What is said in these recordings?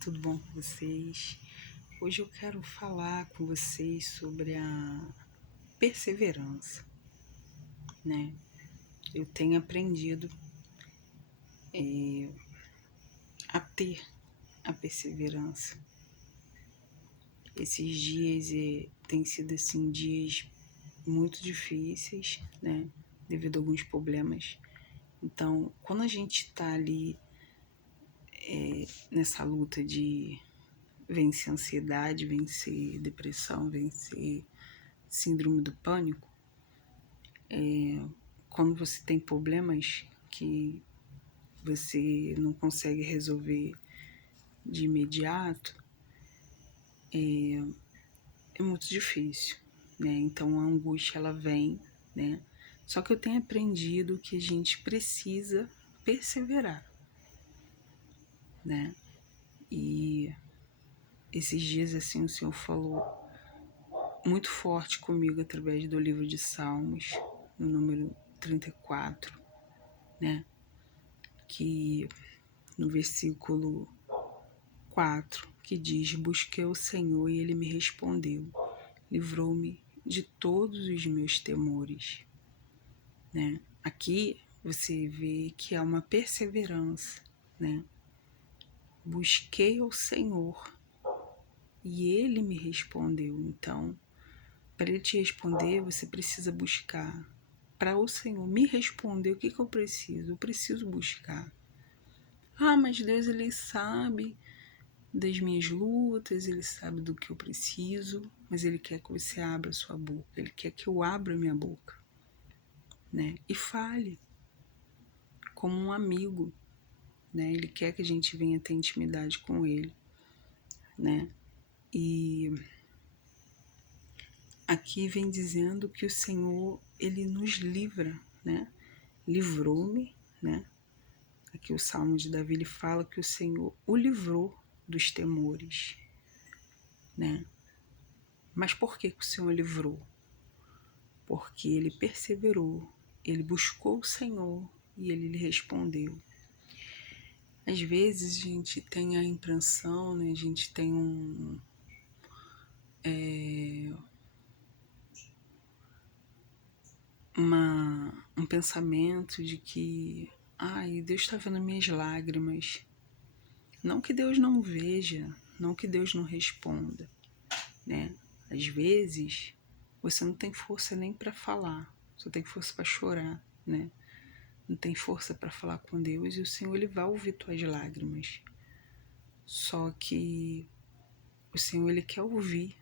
tudo bom com vocês? Hoje eu quero falar com vocês sobre a perseverança, né? Eu tenho aprendido a ter a perseverança. Esses dias têm sido assim dias muito difíceis, né? Devido a alguns problemas. Então, quando a gente está ali nessa luta de vencer ansiedade, vencer depressão, vencer síndrome do pânico, quando você tem problemas que você não consegue resolver de imediato, é muito difícil, né? Então a angústia ela vem, né? Só que eu tenho aprendido que a gente precisa perseverar, né? E esses dias assim o Senhor falou muito forte comigo através do livro de Salmos, no número 34, né? Que no versículo 4, que diz: Busquei o Senhor e ele me respondeu, livrou-me de todos os meus temores, né? Aqui você vê que há uma perseverança, né? Busquei o Senhor e ele me respondeu. Então, para ele te responder, você precisa buscar. Para o Senhor me responder, o que eu preciso? Eu preciso buscar. Ah, mas Deus, ele sabe das minhas lutas, ele sabe do que eu preciso, mas ele quer que você abra a sua boca, ele quer que eu abra a minha boca, né? E fale como um amigo, né? Ele quer que a gente venha ter intimidade com ele, né? E aqui vem dizendo que o Senhor, ele nos livra, né? Livrou-me, né? Aqui o Salmo de Davi, ele fala que o Senhor o livrou dos temores, né? Mas por que o Senhor livrou? Porque ele perseverou, ele buscou o Senhor e ele lhe respondeu. Às vezes a gente tem a impressão, né, a gente tem um pensamento de que Deus está vendo minhas lágrimas. Não que Deus não veja, não que Deus não responda, né? Às vezes você não tem força nem para falar, só tem força para chorar, né? Não tem força para falar com Deus e o Senhor ele vai ouvir tuas lágrimas. Só que o Senhor ele quer ouvir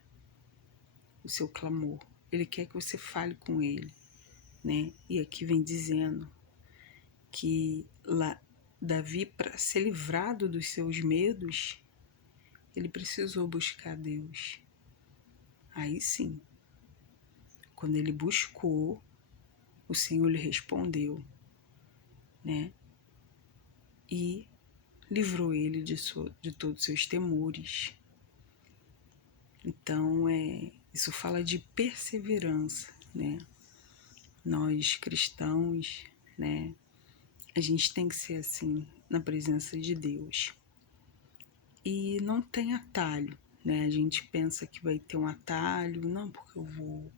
o seu clamor. Ele quer que você fale com ele, né? E aqui vem dizendo que lá Davi, para ser livrado dos seus medos, ele precisou buscar Deus. Aí sim, quando ele buscou, o Senhor lhe respondeu, né? E livrou ele de todos os seus temores. Então, isso fala de perseverança, né? Nós cristãos, né? A gente tem que ser assim na presença de Deus. E não tem atalho, né? A gente pensa que vai ter um atalho, não, porque eu vou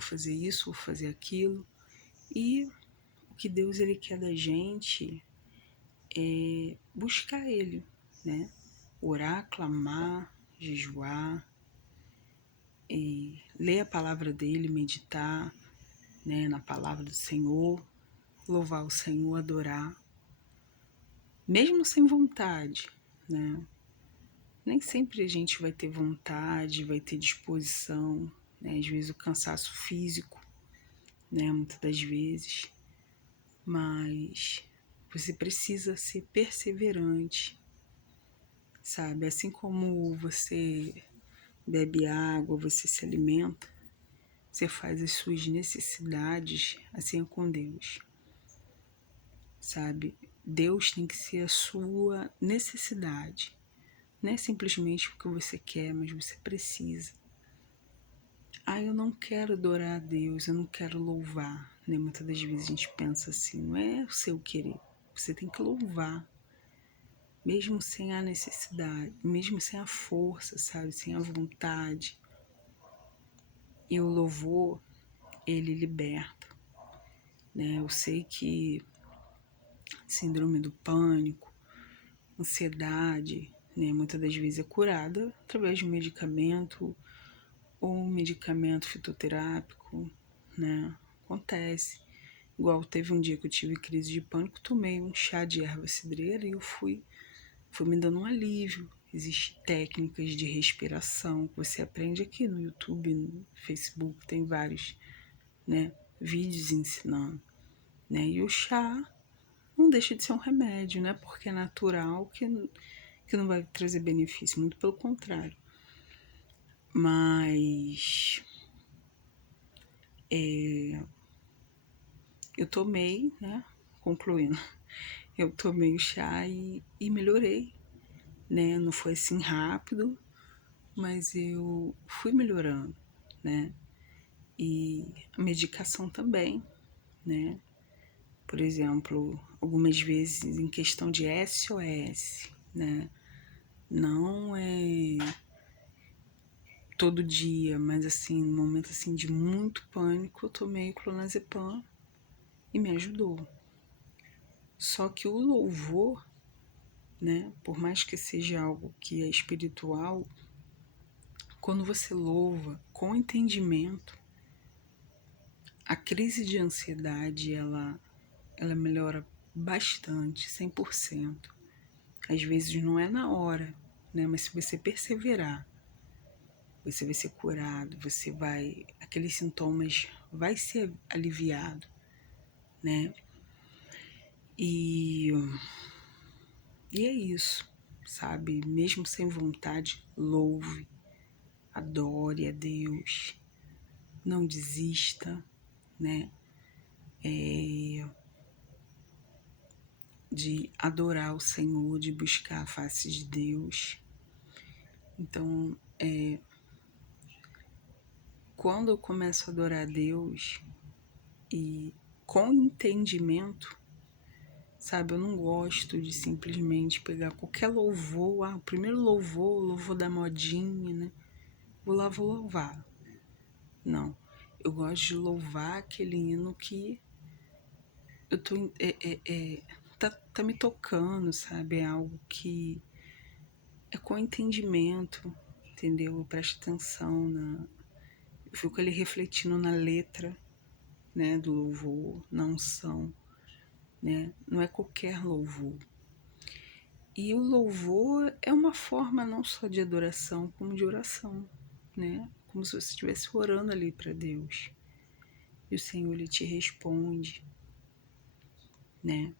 fazer isso, vou fazer aquilo. E o que Deus ele quer da gente é buscar Ele, né? Orar, clamar, jejuar, ler a palavra dele, meditar, né, na palavra do Senhor, louvar o Senhor, adorar, mesmo sem vontade, né? Nem sempre a gente vai ter vontade, vai ter disposição, né? Às vezes o cansaço físico, né? Muitas das vezes, mas você precisa ser perseverante, sabe? Assim como você bebe água, você se alimenta, você faz as suas necessidades, assim é com Deus, sabe? Deus tem que ser a sua necessidade. Não é simplesmente porque você quer, mas você precisa. Eu não quero adorar a Deus, eu não quero louvar, né? Muitas das vezes a gente pensa assim, não é o seu querer, você tem que louvar, mesmo sem a necessidade, mesmo sem a força, sabe, sem a vontade. E o louvor, ele liberta, né? Eu sei que síndrome do pânico, ansiedade, né, muitas das vezes é curada através de um medicamento ou um medicamento fitoterápico, né? Acontece. Igual teve um dia que eu tive crise de pânico, tomei um chá de erva cidreira e eu fui me dando um alívio. Existem técnicas de respiração que você aprende aqui no YouTube, no Facebook, tem vários, né, vídeos ensinando, né? E o chá não deixa de ser um remédio, né? Porque é natural que não vai trazer benefício, muito pelo contrário. Mas eu tomei, né? Concluindo, eu tomei o chá e melhorei, né? Não foi assim rápido, mas eu fui melhorando, né? E a medicação também, né? Por exemplo, algumas vezes em questão de SOS, né? Não é todo dia, mas assim, no momento assim de muito pânico, eu tomei clonazepam e me ajudou. Só que o louvor, né, por mais que seja algo que é espiritual, quando você louva com entendimento, a crise de ansiedade, ela melhora bastante, 100%. Às vezes não é na hora, né, mas se você perseverar, você vai ser curado, aqueles sintomas vai ser aliviado, né? E é isso, sabe? Mesmo sem vontade, louve, adore a Deus, não desista, né? De adorar o Senhor, de buscar a face de Deus. Então, quando eu começo a adorar a Deus e com entendimento, sabe, eu não gosto de simplesmente pegar qualquer louvor, o primeiro louvor, o louvor da modinha, né? Vou lá, vou louvar. Não, eu gosto de louvar aquele hino que eu tô, tá me tocando, sabe? É algo que é com entendimento, entendeu? Eu presto atenção eu fico ali refletindo na letra, né, do louvor, na unção, né? Não é qualquer louvor. E o louvor é uma forma não só de adoração, como de oração, né? Como se você estivesse orando ali para Deus. E o Senhor, Ele te responde, né?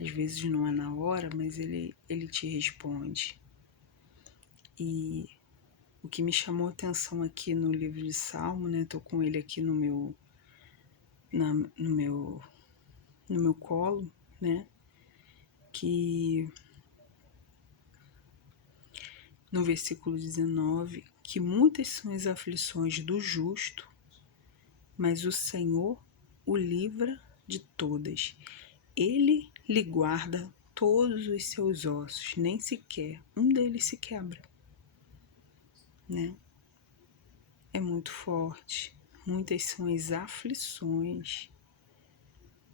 Às vezes não é na hora, mas Ele te responde. E o que me chamou a atenção aqui no livro de Salmo, né? Tô com ele aqui no meu colo, né? Que no versículo 19, que muitas são as aflições do justo, mas o Senhor o livra de todas. Ele lhe guarda todos os seus ossos, nem sequer um deles se quebra, né? É muito forte. Muitas são as aflições,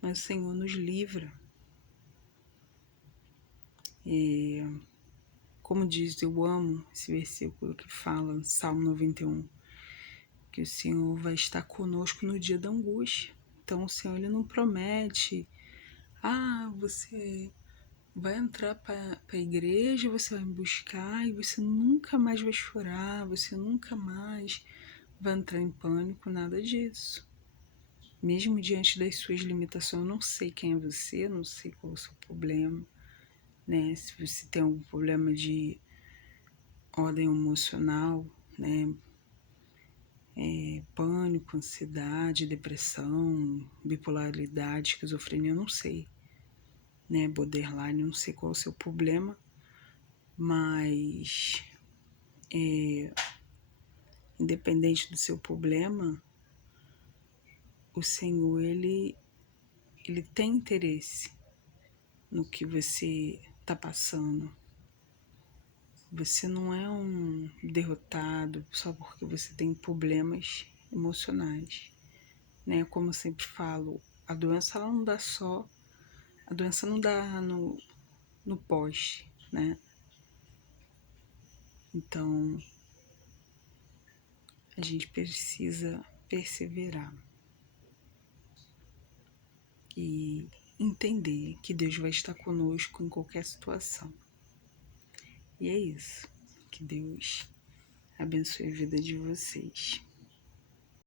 mas o Senhor nos livra. Como diz, eu amo esse versículo que fala no Salmo 91, que o Senhor vai estar conosco no dia da angústia. Então o Senhor, Ele não promete, você vai entrar para a igreja, você vai me buscar e você nunca mais vai chorar, você nunca mais vai entrar em pânico, nada disso. Mesmo diante das suas limitações, eu não sei quem é você, não sei qual é o seu problema, né? Se você tem algum problema de ordem emocional, né? Pânico, ansiedade, depressão, bipolaridade, esquizofrenia, eu não sei, né? Borderline, eu não sei qual é o seu problema, mas independente do seu problema, o Senhor, ele tem interesse no que você tá passando. Você não é um derrotado só porque você tem problemas emocionais, né? Como eu sempre falo, a doença ela não dá só, a doença não dá no poste, né? Então, a gente precisa perseverar e entender que Deus vai estar conosco em qualquer situação. E é isso. Que Deus abençoe a vida de vocês.